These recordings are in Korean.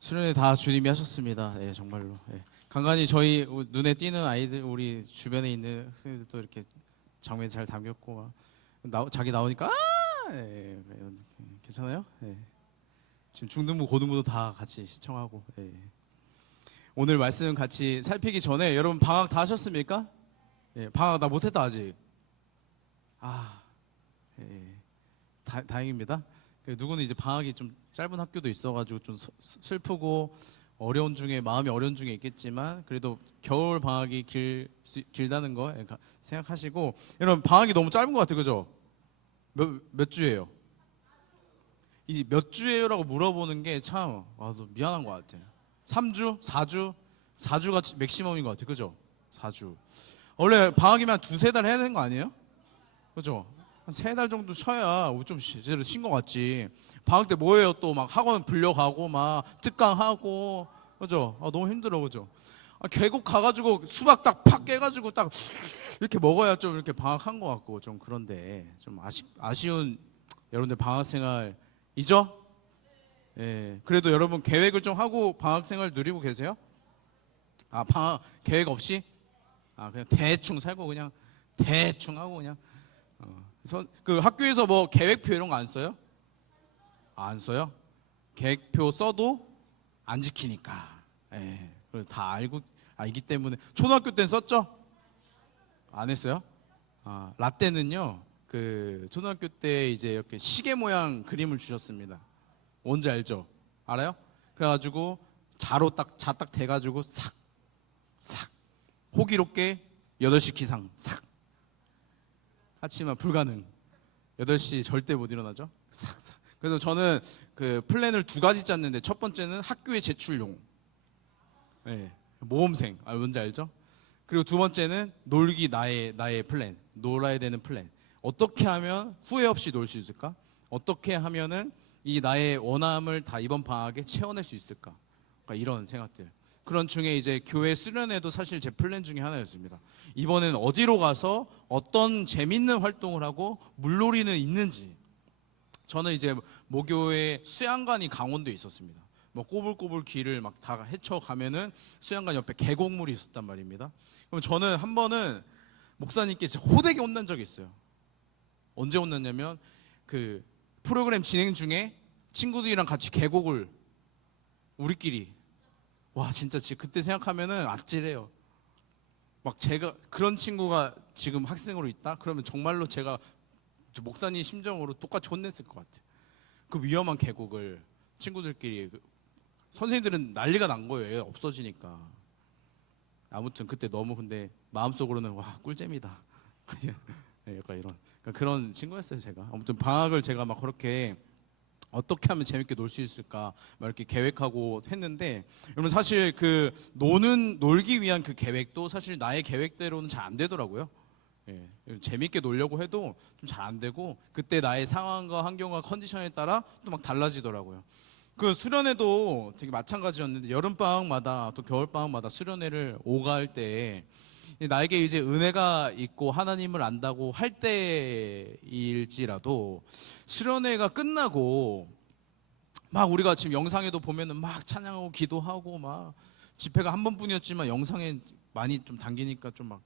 수련회 다 주님이 하셨습니다. 예, 정말로. 예. 간간히 저희 눈에 띄는 아이들, 우리 주변에 있는 학생들도 이렇게 장면이 잘 담겼고, 자기 나오니까 괜찮아요? 예. 지금 중등부, 고등부도 다 같이 시청하고. 예. 오늘 말씀 같이 살피기 전에 여러분 방학 다 하셨습니까? 예, 방학 나 못했다 아직. 예. 다행입니다. 누구는 이제 방학이 좀 짧은 학교도 있어가지고 좀 슬프고 어려운 중에 마음이 어려운 중에 있겠지만 그래도 겨울 방학이 길다는 거 생각하시고. 여러분 방학이 너무 짧은 것 같아요, 그죠? 몇 주예요? 이제 몇 주예요라고 물어보는 게 참 미안한 것 같아요. 3주? 4주? 4주가 맥시멈인 것 같아요, 그죠? 4주. 원래 방학이면 두세 달 해야 되는 거 아니에요? 그죠? 한 세 달 정도 쉬어야 좀 제대로 쉰 것 같지. 방학 때 뭐해요? 또 막 학원 불려가고 막 특강하고, 그죠? 너무 힘들어, 그죠? 계곡 가가지고 수박 딱 팍 깨가지고 딱 이렇게 먹어야 좀 이렇게 방학한 것 같고 좀 그런데 좀 아쉬운 여러분들 방학 생활이죠? 예. 그래도 여러분 계획을 좀 하고 방학 생활 누리고 계세요? 방학 계획 없이? 그냥 대충 살고 그냥 대충 하고 그냥. 그 학교에서 뭐 계획표 이런 거 안 써요? 안 써요? 계획표 써도 안 지키니까. 예. 다 알기 때문에. 초등학교 때는 썼죠? 안 했어요? 라떼는요, 그 초등학교 때 이제 이렇게 시계 모양 그림을 주셨습니다. 뭔지 알죠? 알아요? 그래가지고 자 딱 대가지고 싹 호기롭게 8시 기상 싹. 하지만 불가능. 8시 절대 못 일어나죠? 싹. 그래서 저는 그 플랜을 두 가지 짰는데 첫 번째는 학교에 제출용. 네, 모험생. 뭔지 알죠? 그리고 두 번째는 놀기 나의 플랜. 놀아야 되는 플랜. 어떻게 하면 후회 없이 놀 수 있을까? 어떻게 하면은 이 나의 원함을 다 이번 방학에 채워낼 수 있을까? 그러니까 이런 생각들. 그런 중에 이제 교회 수련회도 사실 제 플랜 중에 하나였습니다. 이번엔 어디로 가서 어떤 재밌는 활동을 하고 물놀이는 있는지. 저는 이제 모교의 수양관이 강원도에 있었습니다. 뭐 꼬불꼬불 길을 막 다 헤쳐가면은 수양관 옆에 계곡물이 있었단 말입니다. 그럼 저는 한 번은 목사님께 호되게 혼난 적이 있어요. 언제 혼났냐면 그 프로그램 진행 중에 친구들이랑 같이 계곡을 우리끼리. 와, 진짜 그때 생각하면은 아찔해요. 막 제가 그런 친구가 지금 학생으로 있다? 그러면 정말로 제가 목사님 심정으로 똑같이 혼냈을 것 같아요. 그 위험한 계곡을 친구들끼리. 선생님들은 난리가 난 거예요. 애가 없어지니까. 아무튼 그때 너무 근데 마음속으로는 와, 꿀잼이다. 네, 약간 이런. 그러니까 그런 친구였어요, 제가. 아무튼 방학을 제가 막 그렇게 어떻게 하면 재밌게 놀 수 있을까 막 이렇게 계획하고 했는데, 여러분 사실 그 놀기 위한 그 계획도 사실 나의 계획대로는 잘 안 되더라고요. 예, 재밌게 놀려고 해도 좀 잘 안 되고 그때 나의 상황과 환경과 컨디션에 따라 또 막 달라지더라고요. 그 수련회도 되게 마찬가지였는데 여름방학마다 또 겨울방학마다 수련회를 오갈 때 나에게 이제 은혜가 있고 하나님을 안다고 할 때일지라도 수련회가 끝나고 막 우리가 지금 영상에도 보면은 막 찬양하고 기도하고 막 집회가 한 번뿐이었지만 영상에 많이 좀 담기니까 좀 막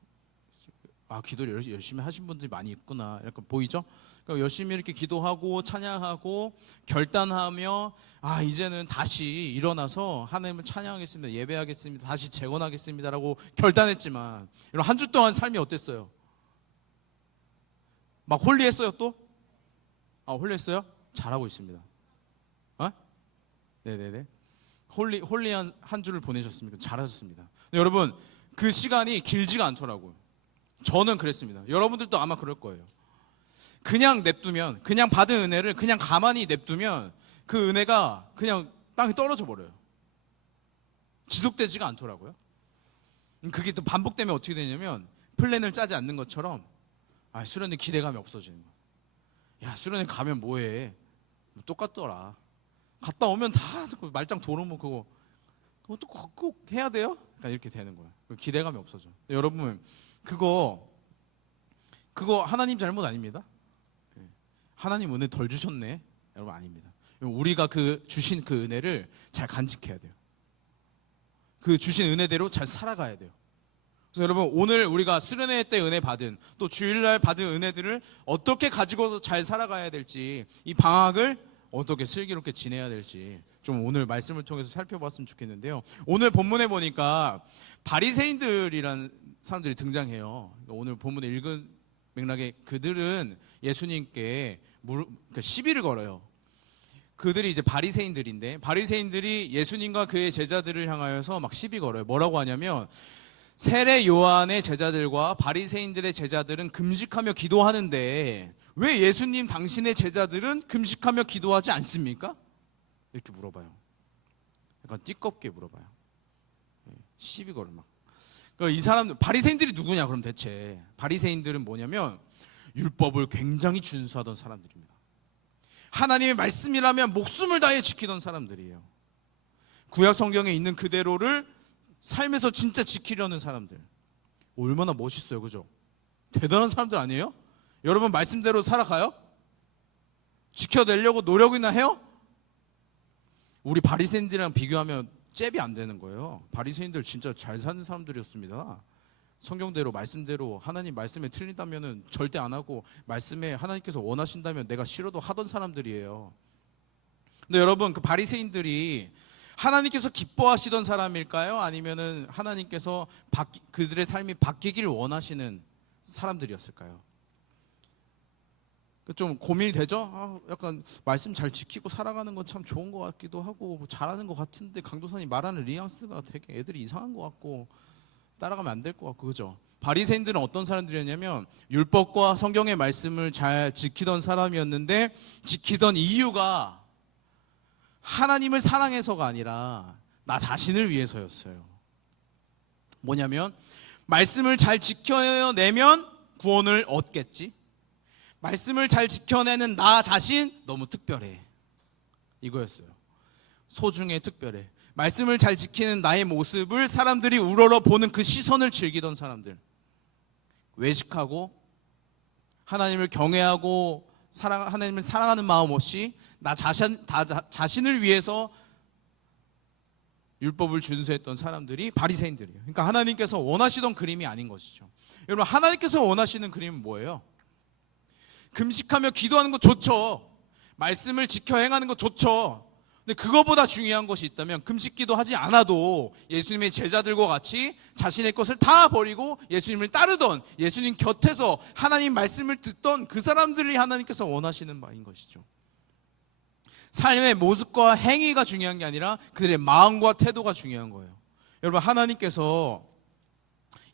기도를 열심히 하신 분들이 많이 있구나 이렇게 보이죠? 그러니까 열심히 이렇게 기도하고 찬양하고 결단하며 이제는 다시 일어나서 하나님을 찬양하겠습니다, 예배하겠습니다, 다시 재건하겠습니다라고 결단했지만 이런 한 주 동안 삶이 어땠어요? 막 홀리했어요 또? 홀리했어요? 잘하고 있습니다. 네네네. 홀리한 한 주를 보내셨습니까? 잘하셨습니다. 여러분 그 시간이 길지가 않더라고요. 저는 그랬습니다. 여러분들도 아마 그럴 거예요. 그냥 냅두면, 그냥 받은 은혜를 그냥 가만히 냅두면 그 은혜가 그냥 땅에 떨어져 버려요. 지속되지가 않더라고요. 그게 또 반복되면 어떻게 되냐면 플랜을 짜지 않는 것처럼 수련회 기대감이 없어지는 거야. 야, 수련회 가면 뭐해? 똑같더라. 갔다 오면 다 말짱 도루묵 그거 또 꼭 해야 돼요? 그러니까 이렇게 되는 거야. 기대감이 없어져. 여러분 그거 하나님 잘못 아닙니다. 하나님 은혜 덜 주셨네, 여러분. 아닙니다. 우리가 그 주신 그 은혜를 잘 간직해야 돼요. 그 주신 은혜대로 잘 살아가야 돼요. 그래서 여러분, 오늘 우리가 수련회 때 은혜 받은, 또 주일날 받은 은혜들을 어떻게 가지고서 잘 살아가야 될지, 이 방학을 어떻게 슬기롭게 지내야 될지 좀 오늘 말씀을 통해서 살펴봤으면 좋겠는데요. 오늘 본문에 보니까 바리새인들이라는 사람들이 등장해요. 오늘 본문에 읽은 맥락에 그들은 예수님께 시비를 걸어요. 그들이 이제 바리새인들인데, 바리새인들이 예수님과 그의 제자들을 향하여서 막 시비 걸어요. 뭐라고 하냐면, 세례 요한의 제자들과 바리새인들의 제자들은 금식하며 기도하는데 왜 예수님 당신의 제자들은 금식하며 기도하지 않습니까? 이렇게 물어봐요. 약간 띠껍게 물어봐요. 시비 걸어 막. 그러니까 이 사람들, 바리새인들이 누구냐 그럼 대체. 바리새인들은 뭐냐면 율법을 굉장히 준수하던 사람들입니다. 하나님의 말씀이라면 목숨을 다해 지키던 사람들이에요. 구약 성경에 있는 그대로를 삶에서 진짜 지키려는 사람들. 얼마나 멋있어요, 그죠? 대단한 사람들 아니에요? 여러분 말씀대로 살아가요? 지켜내려고 노력이나 해요? 우리 바리새인들이랑 비교하면 잽이 안 되는 거예요. 바리새인들 진짜 잘 사는 사람들이었습니다. 성경대로 말씀대로 하나님 말씀에 틀린다면은 절대 안 하고, 말씀에 하나님께서 원하신다면 내가 싫어도 하던 사람들이에요. 근데 여러분, 그 바리새인들이 하나님께서 기뻐하시던 사람일까요? 아니면은 하나님께서 그들의 삶이 바뀌길 원하시는 사람들이었을까요? 좀 고민이 되죠? 약간 말씀 잘 지키고 살아가는 건 참 좋은 것 같기도 하고, 뭐 잘하는 것 같은데 강도사님 말하는 뉘앙스가 되게 애들이 이상한 것 같고 따라가면 안 될 것 같고, 그죠? 바리새인들은 어떤 사람들이었냐면 율법과 성경의 말씀을 잘 지키던 사람이었는데, 지키던 이유가 하나님을 사랑해서가 아니라 나 자신을 위해서였어요. 뭐냐면, 말씀을 잘 지켜내면 구원을 얻겠지, 말씀을 잘 지켜내는 나 자신 너무 특별해, 이거였어요. 소중해, 특별해. 말씀을 잘 지키는 나의 모습을 사람들이 우러러 보는 그 시선을 즐기던 사람들, 외식하고 하나님을 경외하고 하나님을 사랑하는 마음 없이 나 자신을 위해서 율법을 준수했던 사람들이 바리새인들이에요. 그러니까 하나님께서 원하시던 그림이 아닌 것이죠. 여러분, 하나님께서 원하시는 그림은 뭐예요? 금식하며 기도하는 거 좋죠. 말씀을 지켜 행하는 거 좋죠. 근데 그거보다 중요한 것이 있다면, 금식 기도하지 않아도 예수님의 제자들과 같이 자신의 것을 다 버리고 예수님을 따르던, 예수님 곁에서 하나님 말씀을 듣던 그 사람들이 하나님께서 원하시는 바인 것이죠. 삶의 모습과 행위가 중요한 게 아니라 그들의 마음과 태도가 중요한 거예요. 여러분, 하나님께서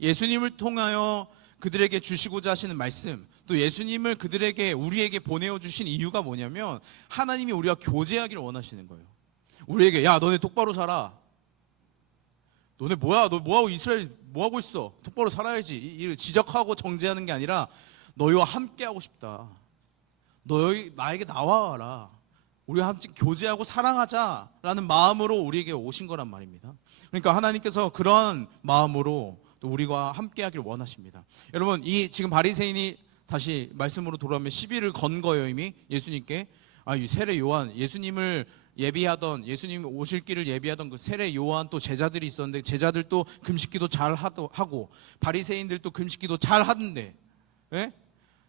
예수님을 통하여 그들에게 주시고자 하시는 말씀, 또 예수님을 우리에게 보내어 주신 이유가 뭐냐면, 하나님이 우리와 교제하기를 원하시는 거예요. 우리에게, 야, 너네 똑바로 살아. 너네 뭐야? 너 뭐하고, 이스라엘 뭐하고 있어? 똑바로 살아야지. 이를 지적하고 정죄하는 게 아니라, 너희와 함께 하고 싶다. 너희 나에게 나와라. 우리와 함께 교제하고 사랑하자라는 마음으로 우리에게 오신 거란 말입니다. 그러니까 하나님께서 그런 마음으로 또 우리와 함께 하길 원하십니다. 여러분, 이 지금 바리새인이 다시 말씀으로 돌아오면 시비를 건 거예요. 이미 예수님께. 이 세례 요한, 예수님을 예비하던, 예수님 오실 길을 예비하던 그 세례 요한 또 제자들이 있었는데, 제자들도 금식기도 잘 하고 바리새인들도 금식기도 잘 하던데, 예?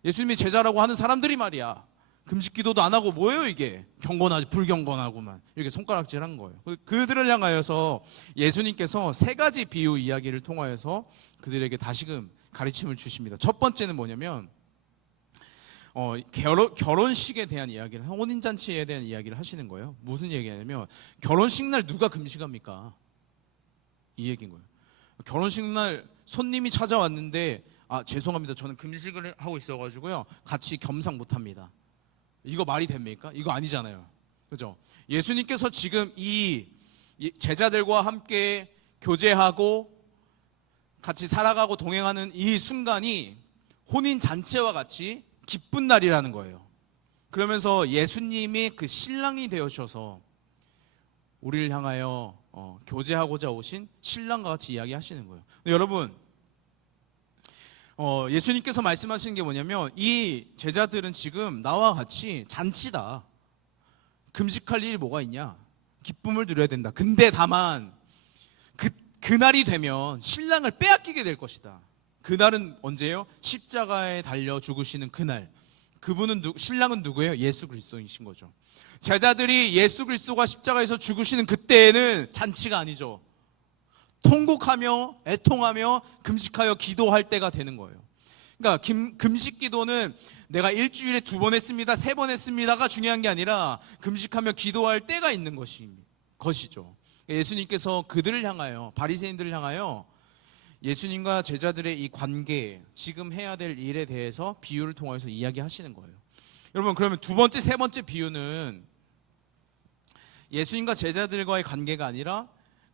예수님이 제자라고 하는 사람들이 말이야, 금식기도도 안 하고 뭐예요 이게? 경건하지, 불경건하고만 이렇게 손가락질한 거예요. 그들을 향하여서 예수님께서 세 가지 비유 이야기를 통하여서 그들에게 다시금 가르침을 주십니다. 첫 번째는 뭐냐면, 결혼식에 대한 이야기를, 혼인잔치에 대한 이야기를 하시는 거예요. 무슨 얘기냐면, 결혼식 날 누가 금식합니까? 이 얘기인 거예요. 결혼식 날 손님이 찾아왔는데, 죄송합니다, 저는 금식을 하고 있어가지고요 같이 겸상 못합니다. 이거 말이 됩니까? 이거 아니잖아요, 그죠? 예수님께서 지금 이 제자들과 함께 교제하고 같이 살아가고 동행하는 이 순간이 혼인잔치와 같이 기쁜 날이라는 거예요. 그러면서 예수님이 그 신랑이 되어주셔서 우리를 향하여 교제하고자 오신 신랑과 같이 이야기하시는 거예요. 근데 여러분, 예수님께서 말씀하시는 게 뭐냐면, 이 제자들은 지금 나와 같이 잔치다, 금식할 일이 뭐가 있냐? 기쁨을 누려야 된다. 근데 다만 그날이 되면 신랑을 빼앗기게 될 것이다. 그날은 언제예요? 십자가에 달려 죽으시는 그날. 그분은 신랑은 누구예요? 예수 그리스도이신 거죠. 제자들이 예수 그리스도가 십자가에서 죽으시는 그때에는 잔치가 아니죠. 통곡하며 애통하며 금식하여 기도할 때가 되는 거예요. 그러니까 금식 기도는 내가 일주일에 2번 했습니다, 3번 했습니다가 중요한 게 아니라 금식하며 기도할 때가 있는 것이죠. 예수님께서 그들을 향하여, 바리새인들을 향하여 예수님과 제자들의 이 관계, 지금 해야 될 일에 대해서 비유를 통해서 이야기하시는 거예요. 여러분, 그러면 2번째, 3번째 비유는 예수님과 제자들과의 관계가 아니라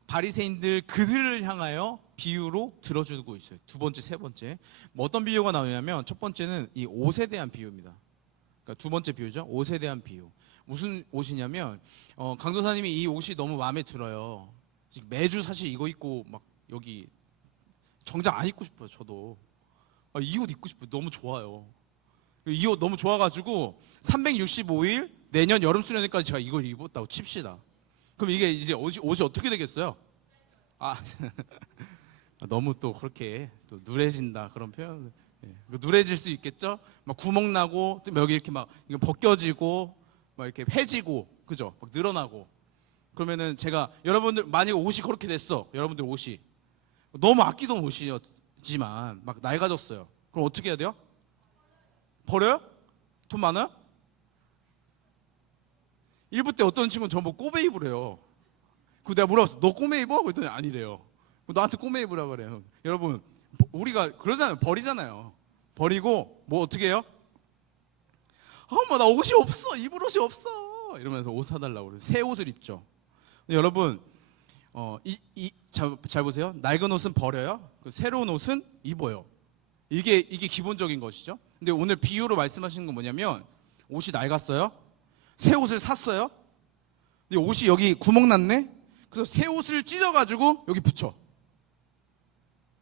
바리새인들 그들을 향하여 비유로 들어주고 있어요. 2번째, 3번째. 어떤 비유가 나오냐면 첫 번째는 이 옷에 대한 비유입니다. 그러니까 2번째 비유죠. 옷에 대한 비유. 무슨 옷이냐면 강도사님이 이 옷이 너무 마음에 들어요. 매주 사실 이거 입고 막 여기 정장 안 입고 싶어요. 저도 이 옷 입고 싶어요. 너무 좋아요. 이 옷 너무 좋아가지고 365일 내년 여름 수련회까지 제가 이걸 입었다고 칩시다. 그럼 이게 이제 옷이 어떻게 되겠어요? 너무 또 그렇게 또 누래진다 그런 표현. 누래질 수 있겠죠? 막 구멍 나고 또 여기 이렇게 막 이거 벗겨지고 막 이렇게 해지고, 그죠? 막 늘어나고. 그러면은 제가 여러분들 만약에 옷이 그렇게 됐어. 여러분들 옷이 너무 아끼던 옷이었지만 막 낡아졌어요. 그럼 어떻게 해야 돼요? 버려요? 돈 많아요? 일부 때 어떤 친구는 저보고 꼬매 입으래요. 그 내가 물어봤어. 너 꼬매 입어? 그랬더니 아니래요. 나한테 꼬매 입으라 그래요. 여러분, 우리가 그러잖아요. 버리잖아요. 버리고 뭐 어떻게 해요? 어머, 나 옷이 없어. 입을 옷이 없어. 이러면서 옷 사달라고 그래요. 새 옷을 입죠. 근데 여러분, 잘 보세요. 낡은 옷은 버려요. 새로운 옷은 입어요. 이게 기본적인 것이죠. 근데 오늘 비유로 말씀하시는 건 뭐냐면 옷이 낡았어요. 새 옷을 샀어요. 근데 옷이 여기 구멍 났네. 그래서 새 옷을 찢어가지고 여기 붙여.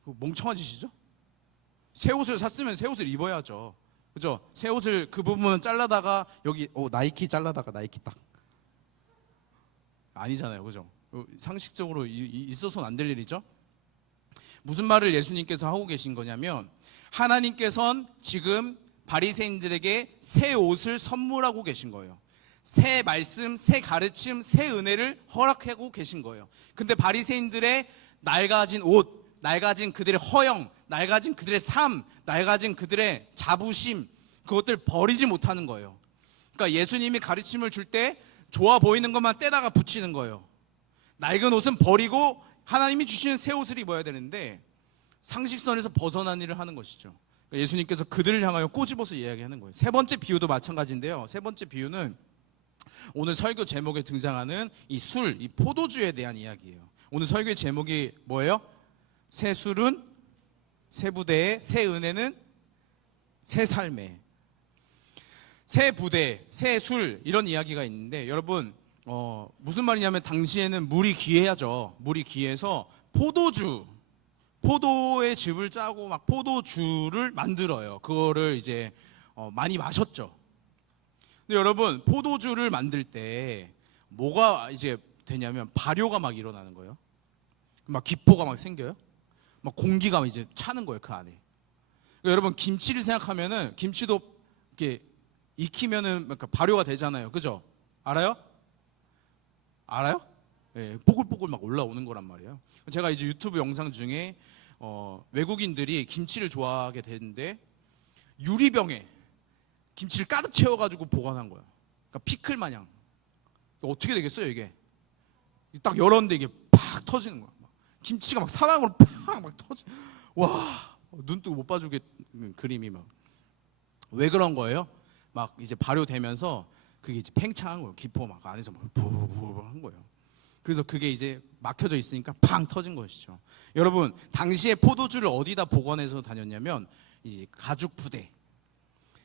멍청한 짓이죠. 새 옷을 샀으면 새 옷을 입어야죠. 그죠? 새 옷을 그 부분은 잘라다가 여기 나이키 잘라다가 나이키 딱 아니잖아요. 그죠? 상식적으로 있어서는 안 될 일이죠. 무슨 말을 예수님께서 하고 계신 거냐면 하나님께서는 지금 바리새인들에게 새 옷을 선물하고 계신 거예요. 새 말씀, 새 가르침, 새 은혜를 허락하고 계신 거예요. 근데 바리새인들의 낡아진 옷, 낡아진 그들의 허영, 낡아진 그들의 삶, 낡아진 그들의 자부심, 그것들 버리지 못하는 거예요. 그러니까 예수님이 가르침을 줄 때 좋아 보이는 것만 떼다가 붙이는 거예요. 낡은 옷은 버리고 하나님이 주시는 새 옷을 입어야 되는데 상식선에서 벗어난 일을 하는 것이죠. 예수님께서 그들을 향하여 꼬집어서 이야기하는 거예요. 세 번째 비유도 마찬가지인데요. 세 번째 비유는 오늘 설교 제목에 등장하는 이 술, 이 포도주에 대한 이야기예요. 오늘 설교의 제목이 뭐예요? 새 술은 새 부대에, 새 은혜는 새 삶에. 새 부대, 새 술, 이런 이야기가 있는데 여러분 무슨 말이냐면 당시에는 물이 귀해야죠. 물이 귀해서 포도의 즙을 짜고 막 포도주를 만들어요. 그거를 이제 많이 마셨죠. 근데 여러분, 포도주를 만들 때 뭐가 이제 되냐면 발효가 막 일어나는 거예요. 막 기포가 막 생겨요. 막 공기가 막 이제 차는 거예요, 그 안에. 그러니까 여러분, 김치를 생각하면은 김치도 이렇게 익히면은 발효가 되잖아요. 그죠? 알아요? 예, 뽀글뽀글 막 올라오는 거란 말이에요. 제가 이제 유튜브 영상 중에 외국인들이 김치를 좋아하게 되는데 유리병에 김치를 가득 채워가지고 보관한 거야. 그러니까 피클 마냥. 어떻게 되겠어요, 이게? 딱 열었는데 이게 팍 터지는 거야. 김치가 막 사방으로 팍 막 터지. 와, 눈 뜨고 못 봐주겠는 그림이 막. 왜 그런 거예요? 막 이제 발효되면서 그게 이제 팽창한 거예요. 기포 막 안에서 막 한 거예요. 그래서 그게 이제 막혀져 있으니까 팡 터진 것이죠. 여러분, 당시에 포도주를 어디다 보관해서 다녔냐면 이 가죽 부대.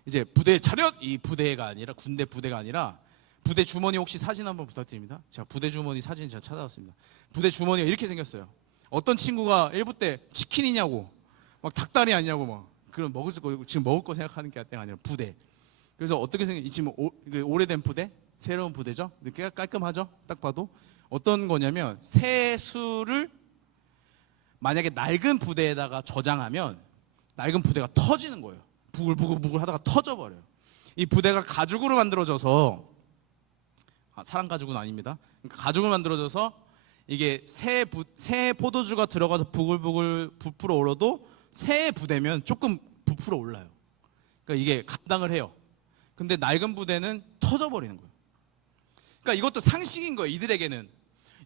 이제 부대 차렷! 이 부대가 아니라 군대 부대가 아니라 부대 주머니 혹시 사진 한번 부탁드립니다. 제가 부대 주머니 사진 제가 찾아왔습니다. 부대 주머니가 이렇게 생겼어요. 어떤 친구가 일부 때 치킨이냐고 막 닭다리 아니냐고 막 그런 지금 먹을 거 생각하는 게 아니라 부대. 그래서 어떻게 지금 오래된 부대? 새로운 부대죠. 근데 깔끔하죠. 딱 봐도 어떤 거냐면 세수를 만약에 낡은 부대에다가 저장하면 낡은 부대가 터지는 거예요. 부글부글 하다가 터져버려요. 이 부대가 가죽으로 만들어져서 사람 가죽은 아닙니다. 그러니까 가죽으로 만들어져서 이게 새 포도주가 들어가서 부글부글 부풀어 오르도 새 부대면 조금 부풀어 올라요. 그러니까 이게 감당을 해요. 근데 낡은 부대는 터져버리는 거예요. 그러니까 이것도 상식인 거예요. 이들에게는.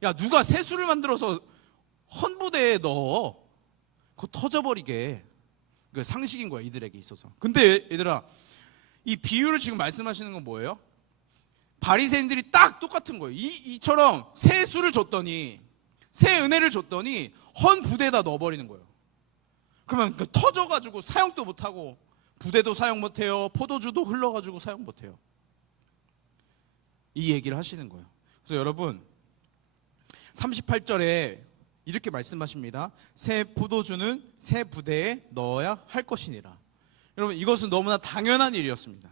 야, 누가 새수를 만들어서 헌 부대에 넣어. 그거 터져버리게. 그 상식인 거야, 이들에게 있어서. 근데 얘들아, 이 비유를 지금 말씀하시는 건 뭐예요? 바리새인들이 딱 똑같은 거예요. 이처럼 새 술을 줬더니, 새 은혜를 줬더니 헌 부대에다 넣어버리는 거예요. 그러면 그 터져가지고 사용도 못하고 부대도 사용 못해요. 포도주도 흘러가지고 사용 못해요. 이 얘기를 하시는 거예요. 그래서 여러분 38절에 이렇게 말씀하십니다. 새 포도주는 새 부대에 넣어야 할 것이니라. 여러분 이것은 너무나 당연한 일이었습니다.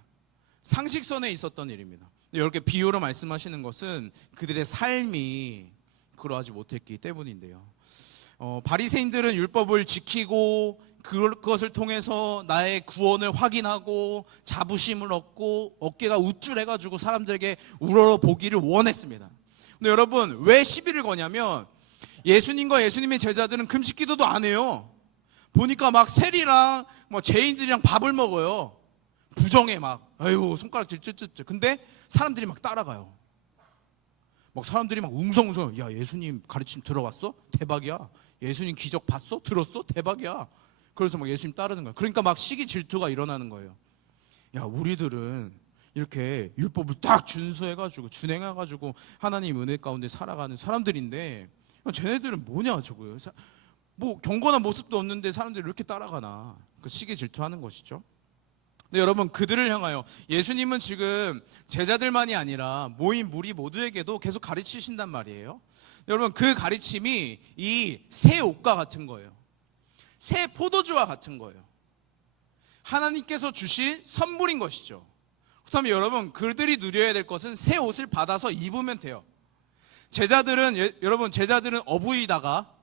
상식선에 있었던 일입니다. 이렇게 비유로 말씀하시는 것은 그들의 삶이 그러하지 못했기 때문인데요. 바리새인들은 율법을 지키고 그것을 통해서 나의 구원을 확인하고 자부심을 얻고 어깨가 우쭐해가지고 사람들에게 우러러보기를 원했습니다. 근데 여러분 왜 시비를 거냐면 예수님과 예수님의 제자들은 금식 기도도 안 해요. 보니까 막 세리랑 죄인들이랑 밥을 먹어요. 부정에 막 아유 손가락질 쯧쯧쯧. 근데 사람들이 막 따라가요. 막 사람들이 막 웅성웅성. 야, 예수님 가르침 들어봤어? 대박이야. 예수님 기적 봤어? 들었어? 대박이야. 그래서 막 예수님 따르는 거야. 그러니까 막 시기 질투가 일어나는 거예요. 야, 우리들은 이렇게 율법을 딱 준수해가지고 준행해가지고 하나님 은혜 가운데 살아가는 사람들인데 쟤네들은 뭐냐 저거요. 뭐 경건한 모습도 없는데 사람들이 이렇게 따라가나. 그 시기 질투하는 것이죠. 근데 여러분 그들을 향하여 예수님은 지금 제자들만이 아니라 모인 무리 모두에게도 계속 가르치신단 말이에요. 여러분 그 가르침이 이 새 옷과 같은 거예요. 새 포도주와 같은 거예요. 하나님께서 주신 선물인 것이죠. 그렇다면 여러분 그들이 누려야 될 것은 새 옷을 받아서 입으면 돼요. 여러분 제자들은 어부이다가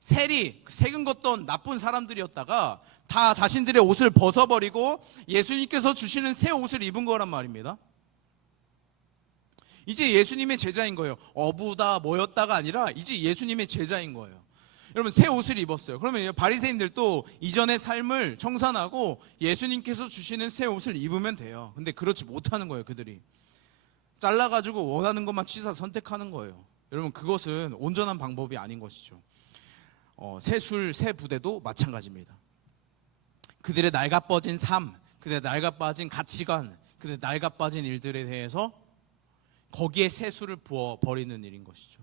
세금 걷던 나쁜 사람들이었다가 다 자신들의 옷을 벗어버리고 예수님께서 주시는 새 옷을 입은 거란 말입니다. 이제 예수님의 제자인 거예요. 어부다 뭐였다가 아니라 이제 예수님의 제자인 거예요. 여러분 새 옷을 입었어요. 그러면 바리새인들도 이전의 삶을 청산하고 예수님께서 주시는 새 옷을 입으면 돼요. 근데 그렇지 못하는 거예요. 그들이 잘라가지고 원하는 것만 취사 선택하는 거예요. 여러분 그것은 온전한 방법이 아닌 것이죠. 새 부대도 마찬가지입니다. 그들의 낡아빠진 삶, 그들의 낡아빠진 가치관, 그들의 낡아빠진 일들에 대해서 거기에 새수를 부어 버리는 일인 것이죠.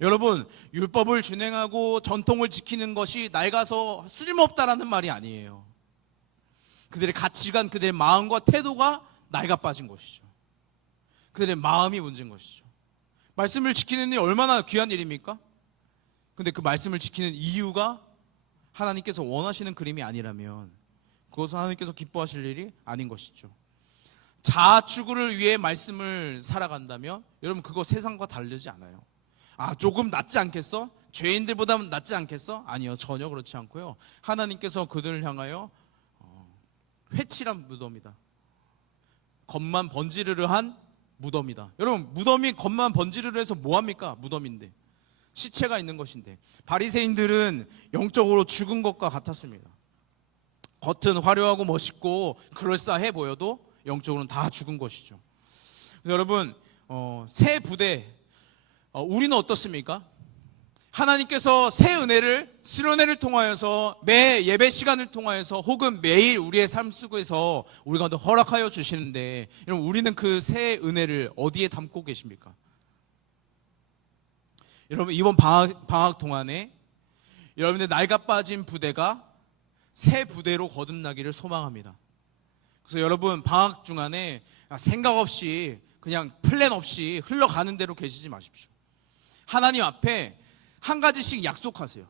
여러분 율법을 준행하고 전통을 지키는 것이 낡아서 쓸모없다라는 말이 아니에요. 그들의 가치관, 그들의 마음과 태도가 낡아빠진 것이죠. 그들의 마음이 문제인 것이죠. 말씀을 지키는 일이 얼마나 귀한 일입니까? 근데 그 말씀을 지키는 이유가 하나님께서 원하시는 그림이 아니라면 그것은 하나님께서 기뻐하실 일이 아닌 것이죠. 자아 추구를 위해 말씀을 살아간다면 여러분 그거 세상과 다르지 않아요. 아 조금 낫지 않겠어? 죄인들보다는 낫지 않겠어? 아니요, 전혀 그렇지 않고요. 하나님께서 그들을 향하여 회칠한 무덤이다. 겉만 번지르르한 무덤이다. 여러분 무덤이 겉만 번지르르해서 뭐합니까? 무덤인데 시체가 있는 것인데. 바리새인들은 영적으로 죽은 것과 같았습니다. 겉은 화려하고 멋있고 그럴싸해 보여도 영적으로는 다 죽은 것이죠. 여러분 새 부대 우리는 어떻습니까? 하나님께서 새 은혜를 수련회를 통하여서 매 예배 시간을 통하여서 혹은 매일 우리의 삶 속에서 우리 가운데 허락하여 주시는데 여러분 우리는 그 새 은혜를 어디에 담고 계십니까? 여러분 이번 방학 동안에 여러분의 낡아빠진 부대가 새 부대로 거듭나기를 소망합니다. 그래서 여러분 방학 중간에 생각 없이 그냥 플랜 없이 흘러가는 대로 계시지 마십시오. 하나님 앞에 한 가지씩 약속하세요.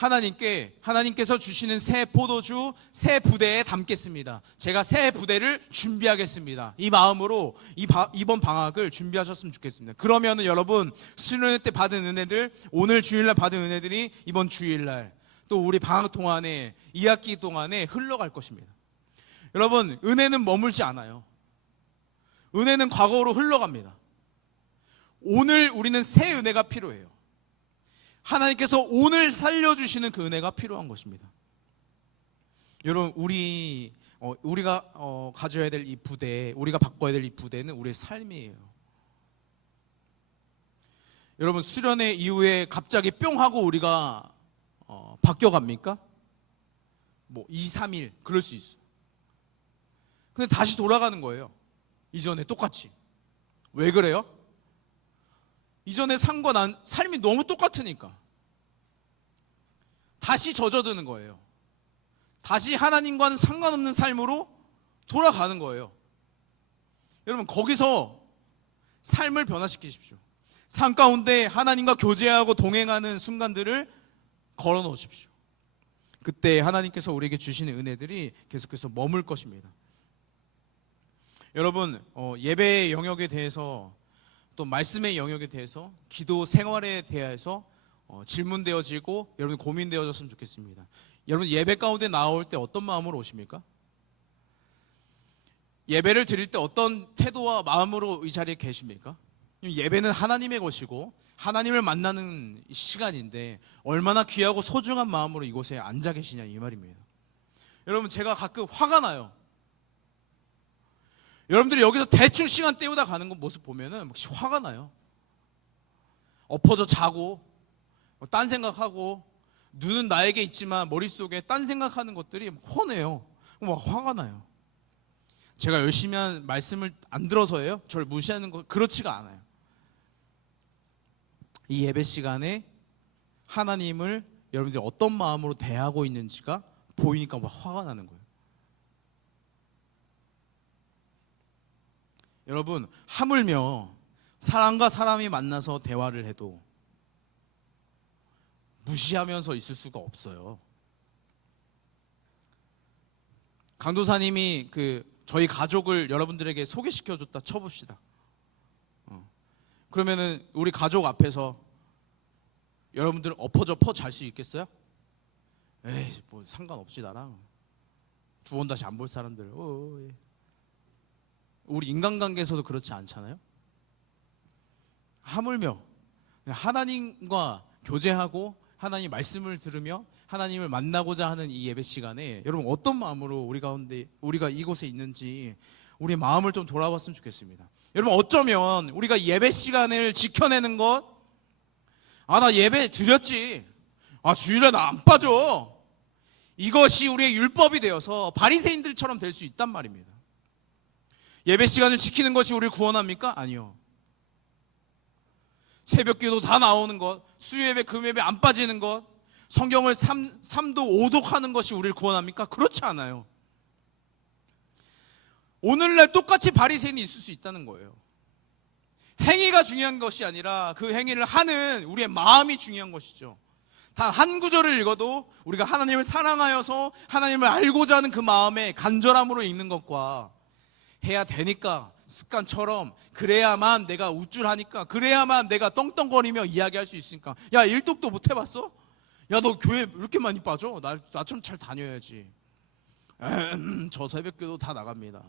하나님께서 주시는 새 포도주, 새 부대에 담겠습니다. 제가 새 부대를 준비하겠습니다. 이 마음으로 이번 방학을 준비하셨으면 좋겠습니다. 그러면은 여러분 수련회 때 받은 은혜들, 오늘 주일날 받은 은혜들이 이번 주일날 또 우리 방학 동안에 2학기 동안에 흘러갈 것입니다. 여러분 은혜는 머물지 않아요. 은혜는 과거로 흘러갑니다. 오늘 우리는 새 은혜가 필요해요. 하나님께서 오늘 살려주시는 그 은혜가 필요한 것입니다. 여러분 우리가 가져야 될 이 부대, 우리가 바꿔야 될 이 부대는 우리의 삶이에요. 여러분 수련회 이후에 갑자기 뿅 하고 우리가 바뀌어갑니까? 뭐 2, 3일 그럴 수 있어. 근데 다시 돌아가는 거예요. 이전에 똑같이. 왜 그래요? 이전에 산과 난 삶이 너무 똑같으니까 다시 젖어드는 거예요. 다시 하나님과는 상관없는 삶으로 돌아가는 거예요. 여러분 거기서 삶을 변화시키십시오. 삶 가운데 하나님과 교제하고 동행하는 순간들을 걸어 놓으십시오. 그때 하나님께서 우리에게 주시는 은혜들이 계속해서 머물 것입니다. 여러분 예배의 영역에 대해서 또 말씀의 영역에 대해서 기도 생활에 대해서 질문되어지고 여러분 고민되어졌으면 좋겠습니다. 여러분 예배 가운데 나올 때 어떤 마음으로 오십니까? 예배를 드릴 때 어떤 태도와 마음으로 이 자리에 계십니까? 예배는 하나님의 것이고 하나님을 만나는 시간인데 얼마나 귀하고 소중한 마음으로 이곳에 앉아 계시냐 이 말입니다. 여러분 제가 가끔 화가 나요. 여러분들이 여기서 대충 시간 때우다 가는 모습 보면은 막 화가 나요. 엎어져 자고 딴 생각하고 눈은 나에게 있지만 머릿속에 딴 생각하는 것들이 훤해요. 막 화가 나요. 제가 열심히 한 말씀을 안 들어서예요? 저를 무시하는 거 그렇지가 않아요. 이 예배 시간에 하나님을 여러분들이 어떤 마음으로 대하고 있는지가 보이니까 막 화가 나는 거예요. 여러분 하물며 사람과 사람이 만나서 대화를 해도 무시하면서 있을 수가 없어요. 강도사님이 저희 가족을 여러분들에게 소개시켜줬다 쳐봅시다. 그러면은 우리 가족 앞에서 여러분들 엎어져 퍼 잘 수 있겠어요? 에이 뭐 상관없지 나랑 두 번 다시 안 볼 사람들. 우리 인간관계에서도 그렇지 않잖아요. 하물며 하나님과 교제하고 하나님 말씀을 들으며 하나님을 만나고자 하는 이 예배 시간에 여러분 어떤 마음으로 우리가 이곳에 있는지 우리의 마음을 좀 돌아봤으면 좋겠습니다. 여러분 어쩌면 우리가 예배 시간을 지켜내는 것, 나 예배 드렸지, 주일에 나 안 빠져, 이것이 우리의 율법이 되어서 바리새인들처럼 될 수 있단 말입니다. 예배 시간을 지키는 것이 우리를 구원합니까? 아니요. 새벽기도 다 나오는 것, 수요예배, 금요예배 안 빠지는 것, 성경을 3도 5독 하는 것이 우리를 구원합니까? 그렇지 않아요. 오늘날 똑같이 바리새인이 있을 수 있다는 거예요. 행위가 중요한 것이 아니라 그 행위를 하는 우리의 마음이 중요한 것이죠. 단 한 구절을 읽어도 우리가 하나님을 사랑하여서 하나님을 알고자 하는 그 마음의 간절함으로 읽는 것과 해야 되니까 습관처럼 그래야만 내가 우쭐하니까 그래야만 내가 떵떵거리며 이야기할 수 있으니까 야 일독도 못 해봤어? 야 너 교회 왜 이렇게 많이 빠져? 나처럼 잘 다녀야지. 저 새벽기도 다 나갑니다.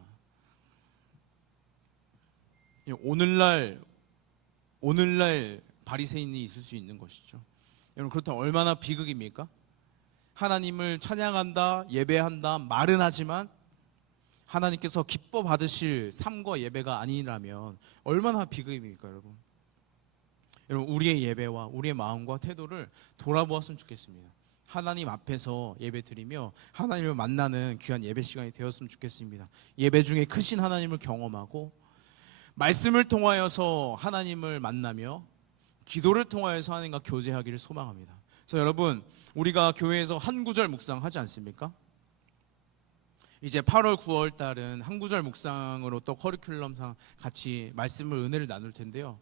오늘날 바리새인이 있을 수 있는 것이죠. 여러분 그렇다면 얼마나 비극입니까? 하나님을 찬양한다, 예배한다, 말은 하지만 하나님께서 기뻐 받으실 삶과 예배가 아니라면 얼마나 비극입니까, 여러분? 여러분 우리의 예배와 우리의 마음과 태도를 돌아보았으면 좋겠습니다. 하나님 앞에서 예배 드리며 하나님을 만나는 귀한 예배 시간이 되었으면 좋겠습니다. 예배 중에 크신 하나님을 경험하고 말씀을 통하여서 하나님을 만나며 기도를 통하여서 하나님과 교제하기를 소망합니다. 그래서 여러분 우리가 교회에서 한 구절 묵상하지 않습니까? 이제 8월 9월 달은 한 구절 묵상으로 또 커리큘럼상 같이 말씀을 은혜를 나눌 텐데요.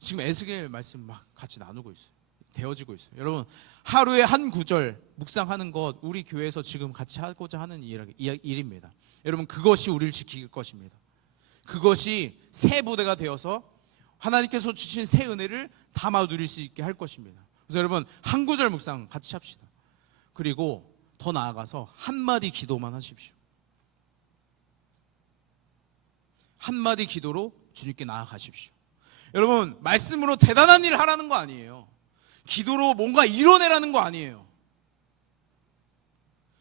지금 에스겔 말씀 막 같이 나누고 있어요. 되어지고 있어요. 여러분, 하루에 한 구절 묵상하는 것 우리 교회에서 지금 같이 하고자 하는 일입니다. 여러분, 그것이 우리를 지킬 것입니다. 그것이 새 부대가 되어서 하나님께서 주신 새 은혜를 담아 누릴 수 있게 할 것입니다. 그래서 여러분, 한 구절 묵상 같이 합시다. 그리고 더 나아가서 한마디 기도만 하십시오. 한마디 기도로 주님께 나아가십시오. 여러분, 말씀으로 대단한 일을 하라는 거 아니에요. 기도로 뭔가 이뤄내라는 거 아니에요.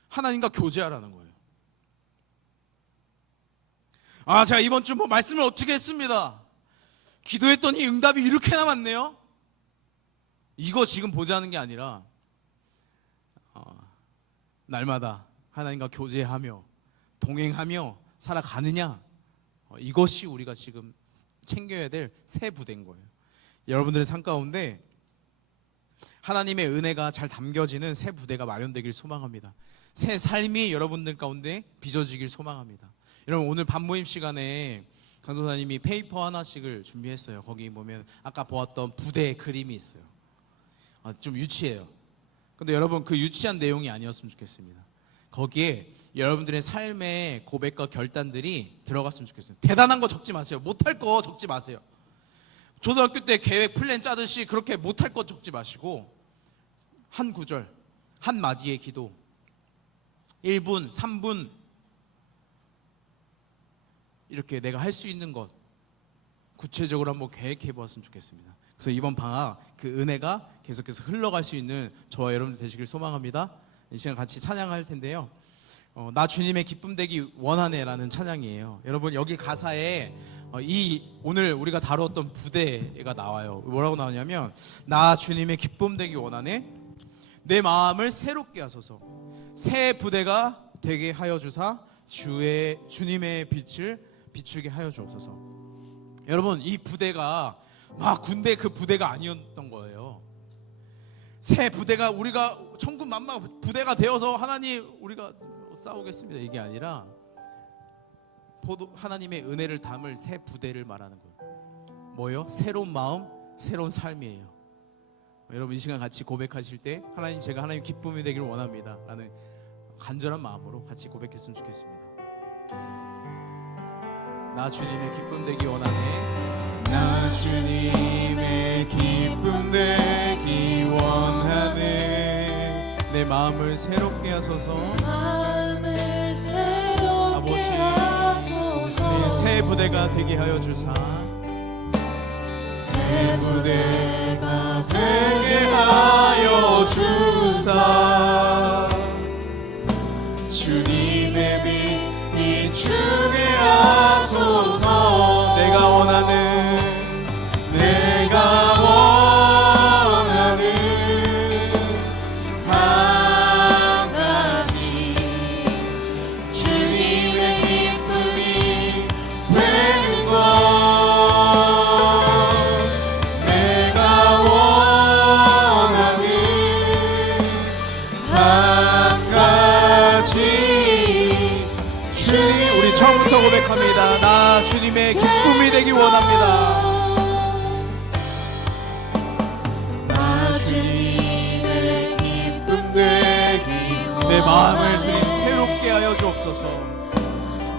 하나님과 교제하라는 거예요. 제가 이번 주 말씀을 어떻게 했습니다. 기도했더니 응답이 이렇게나 많네요. 이거 지금 보자는 게 아니라 날마다 하나님과 교제하며 동행하며 살아가느냐, 이것이 우리가 지금 챙겨야 될 새 부대인 거예요. 여러분들의 삶 가운데 하나님의 은혜가 잘 담겨지는 새 부대가 마련되길 소망합니다. 새 삶이 여러분들 가운데 빚어지길 소망합니다. 여러분, 오늘 밤모임 시간에 강도사님이 페이퍼 하나씩을 준비했어요. 거기 보면 아까 보았던 부대의 그림이 있어요. 좀 유치해요. 근데 여러분, 그 유치한 내용이 아니었으면 좋겠습니다. 거기에 여러분들의 삶의 고백과 결단들이 들어갔으면 좋겠어요. 대단한 거 적지 마세요. 못할 거 적지 마세요. 초등학교 때 계획 플랜 짜듯이 그렇게 못할 거 적지 마시고 한 구절, 한 마디의 기도, 1분, 3분 이렇게 내가 할 수 있는 것 구체적으로 한번 계획해 보았으면 좋겠습니다. 그래서 이번 방학 그 은혜가 계속해서 흘러갈 수 있는 저와 여러분들 되시길 소망합니다. 이 시간 같이 찬양할 텐데요. 나 주님의 기쁨 되기 원하네라는 찬양이에요. 여러분, 여기 가사에 이 오늘 우리가 다루었던 부대가 나와요. 뭐라고 나오냐면, 나 주님의 기쁨 되기 원하네, 내 마음을 새롭게 하소서, 새 부대가 되게 하여 주사 주님의 빛을 비추게 하여 주옵소서. 여러분, 이 부대가 막 군대 그 부대가 아니었던 거예요. 새 부대가 우리가 천군만마 부대가 되어서 하나님 우리가 싸우겠습니다, 이게 아니라 하나님의 은혜를 담을 새 부대를 말하는 거예요. 뭐예요? 새로운 마음, 새로운 삶이에요. 여러분, 이 시간 같이 고백하실 때 하나님, 제가 하나님 기쁨이 되기를 원합니다 라는 간절한 마음으로 같이 고백했으면 좋겠습니다. 나 주님의 기쁨 되기 원하네, 나 주님의 기쁨 되기 원하네, 내 마음을 새롭게 하소서, 아버지 새 부대가 되게 하여 주사, 새 부대가 되게 하여 주사, 주님의 빛 비추게 하소서. 내가 원하는 한 가지, 주님의 기쁨이 되는 것. 내가 원하는 한 가지, 주님, 우리 처음부터 고백합니다. 나 주님의 기쁨이 되기 원합니다. 나 주님의 기쁨 되기 원하네, 내 마음을 주님 새롭게 하여 주옵소서,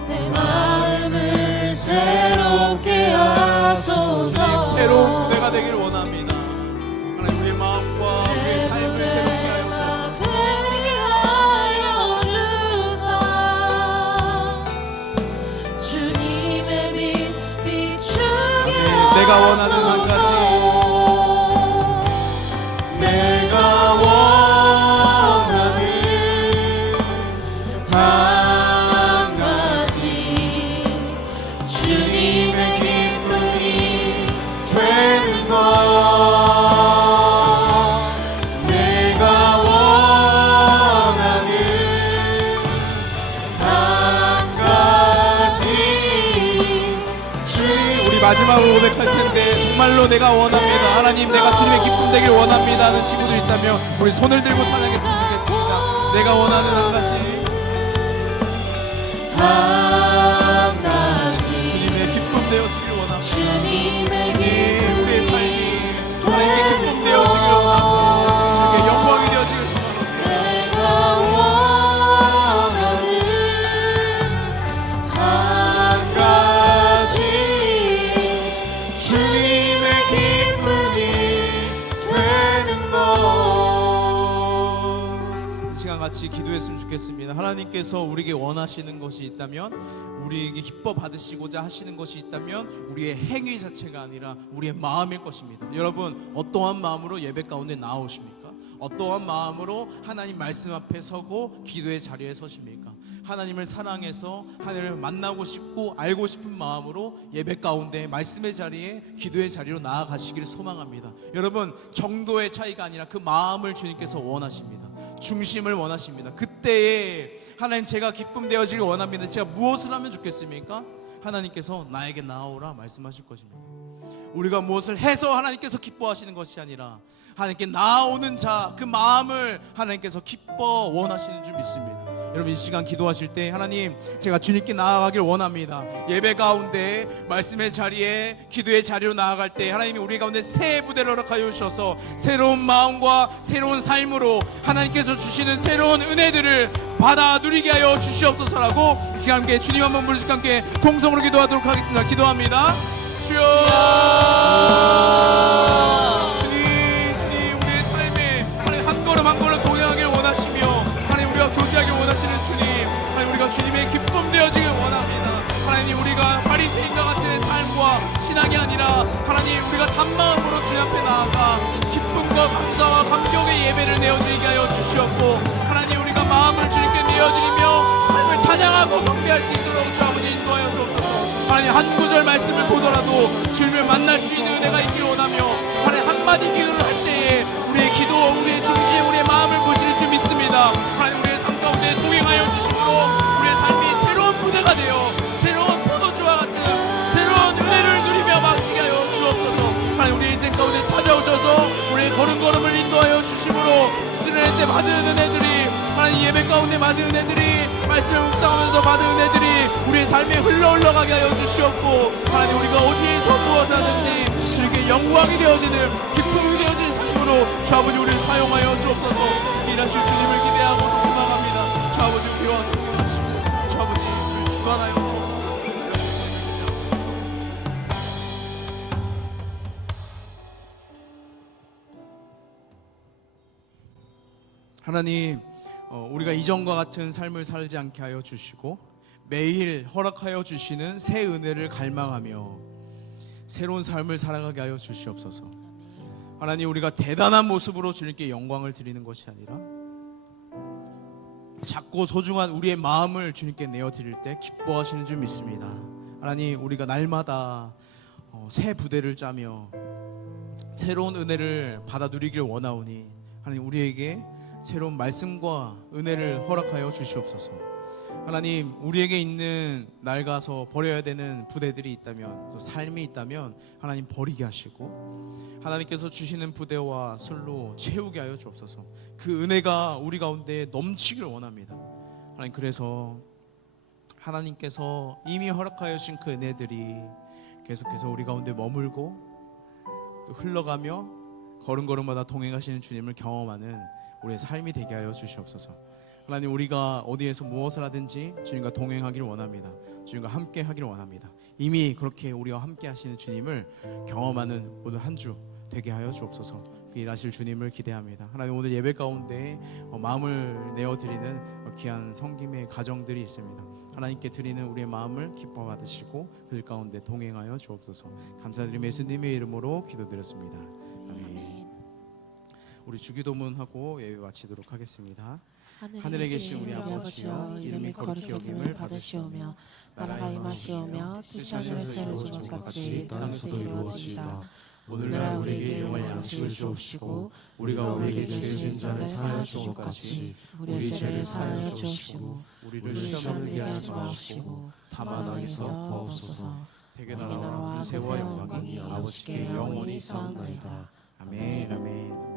내 마음을 새롭게 하소서. 주님, 새로운 부대가 되기를 원합니다. 하나님, 우리의 마음과 우리의 삶을 새롭게 하여 주옵소서. 주님의 빛 비추게 내가 원하는 한 가지, 내가 원하는 한 가지, 주님의 기쁨이 되는 것. 내가 원하는 한 가지, 우리 마지막으로 고백할 텐데 정말로 내가 원합니다. 하나님, 내가 주님의 기쁨 되길 원합니다 하는 친구들 있다면 우리 손을 들고 찬양했으면 좋겠습니다. 내가 원하는 한 가지, 한 가지, 주님의 기쁨 되어지길 원합니다. 주님, 우리의 삶이 하나님의 기쁨 되어지길 원합니다. 같이 기도했으면 좋겠습니다. 하나님께서 우리에게 원하시는 것이 있다면, 우리에게 기뻐 받으시고자 하시는 것이 있다면 우리의 행위 자체가 아니라 우리의 마음일 것입니다. 여러분, 어떠한 마음으로 예배 가운데 나오십니까? 어떠한 마음으로 하나님 말씀 앞에 서고 기도의 자리에 서십니까? 하나님을 사랑해서 하나님을 만나고 싶고 알고 싶은 마음으로 예배 가운데 말씀의 자리에 기도의 자리로 나아가시기를 소망합니다. 여러분, 정도의 차이가 아니라 그 마음을 주님께서 원하십니다. 중심을 원하십니다. 그때에 하나님, 제가 기쁨 되어지길 원합니다. 제가 무엇을 하면 좋겠습니까? 하나님께서 나에게 나아오라 말씀하실 것입니다. 우리가 무엇을 해서 하나님께서 기뻐하시는 것이 아니라 하나님께 나아오는 자, 그 마음을 하나님께서 기뻐 원하시는 줄 믿습니다. 여러분, 이 시간 기도하실 때 하나님, 제가 주님께 나아가길 원합니다. 예배 가운데 말씀의 자리에 기도의 자리로 나아갈 때 하나님이 우리 가운데 새 부대를 허락하여 주셔서 새로운 마음과 새로운 삶으로 하나님께서 주시는 새로운 은혜들을 받아 누리게 하여 주시옵소서라고 이 시간 함께 주님 한번 부르시고 함께 동성으로 기도하도록 하겠습니다. 기도합니다. 주여, 주님 우리의 삶에 하나님 한 걸음 한 걸음 동행하길 원하시며 하나님 우리가 교제하길 원하시는 주님, 하나님 우리가 주님의 기쁨 되어지길 원합니다. 하나님, 우리가 바리새인과 같은 삶과 신앙이 아니라 하나님, 우리가 단마음으로 주님 앞에 나아가 기쁨과 감사와 감격의 예배를 내어드리게 하여 주시옵고, 하나님 우리가 마음을 주님께 내어드리며 하나님을 찬양하고 경배할 수 있도록 주 아버지 인도하여 주옵소서. 하나님, 한 구절 말씀을 보더라도 주님을 만날 수 있는 은혜가 있기를 원하며 하나님, 한마디 기도를 할 때에 우리의 기도, 우리의 중심, 우리의 마음을 보실 줄 믿습니다. 하나님, 우리의 삶 가운데 동행하여 주심으로 우리의 삶이 새로운 부대가 되어 새로운 포도주와 같은 새로운 은혜를 누리며 마치게 하여 주옵소서. 하나님, 우리의 인생 가운데 찾아오셔서 우리의 걸음걸음을 인도하여 주심으로 쓰는 때 받은 은혜들이, 하나님 예배 가운데 받은 은혜들이, 말씀을 묵상하면서 받은 은혜들이 우리의 삶에 흘러가게 하여 주시옵고, 하나님 우리가 어디에서 무엇을 하든지 주님께 영광이 되어지는 기쁨이 되어지는 삶으로 주 아버지 우리를 사용하여 주옵소서. 일하실 주님을 기대하고 소망합니다. 주 아버지 우리와 동행하시고 주 아버지 우리를 주관하여 주옵소서. 하나님, 우리가 이전과 같은 삶을 살지 않게 하여 주시고 매일 허락하여 주시는 새 은혜를 갈망하며 새로운 삶을 살아가게 하여 주시옵소서. 하나님, 우리가 대단한 모습으로 주님께 영광을 드리는 것이 아니라 작고 소중한 우리의 마음을 주님께 내어드릴 때 기뻐하시는 줄 믿습니다. 하나님, 우리가 날마다 새 부대를 짜며 새로운 은혜를 받아 누리길 원하오니 하나님, 우리에게 새로운 말씀과 은혜를 허락하여 주시옵소서. 하나님, 우리에게 있는 낡아서 버려야 되는 부대들이 있다면, 또 삶이 있다면 하나님 버리게 하시고 하나님께서 주시는 부대와 술로 채우게 하여 주옵소서. 그 은혜가 우리 가운데 넘치길 원합니다. 하나님, 그래서 하나님께서 이미 허락하여 주신 그 은혜들이 계속해서 우리 가운데 머물고 또 흘러가며 걸음걸음마다 동행하시는 주님을 경험하는 우리의 삶이 되게 하여 주시옵소서. 하나님, 우리가 어디에서 무엇을 하든지 주님과 동행하기를 원합니다. 주님과 함께 하기를 원합니다. 이미 그렇게 우리와 함께 하시는 주님을 경험하는 오늘 한 주 되게 하여 주옵소서. 그 일하실 주님을 기대합니다. 하나님, 오늘 예배 가운데 마음을 내어드리는 귀한 섬김의 가정들이 있습니다. 하나님께 드리는 우리의 마음을 기뻐 받으시고 그들 가운데 동행하여 주옵소서. 감사드리며 예수님의 이름으로 기도드렸습니다. 아멘. 우리 주기도문하고 예배 마치도록 하겠습니다. 하늘에 계신 우리 아버지여, 이름이 거룩히 여김을 받으시오며 나라가 임하시오며 뜻이 하늘에서 이루어진 것 같이 땅에서도 이루어지이다. 오늘날 우리에게 일용할 양식을 주옵시고 우리가 우리에게 죄 지은 자를 사하여 준 것 같이 우리 죄를 사하여 주옵시고 우리를 시험에 들게 하지 마옵시고 다만 악에서 구하옵소서. 대개 나라와 권세와 영광이 아버지께 영원히 있사옵나이다. 아멘. 아멘.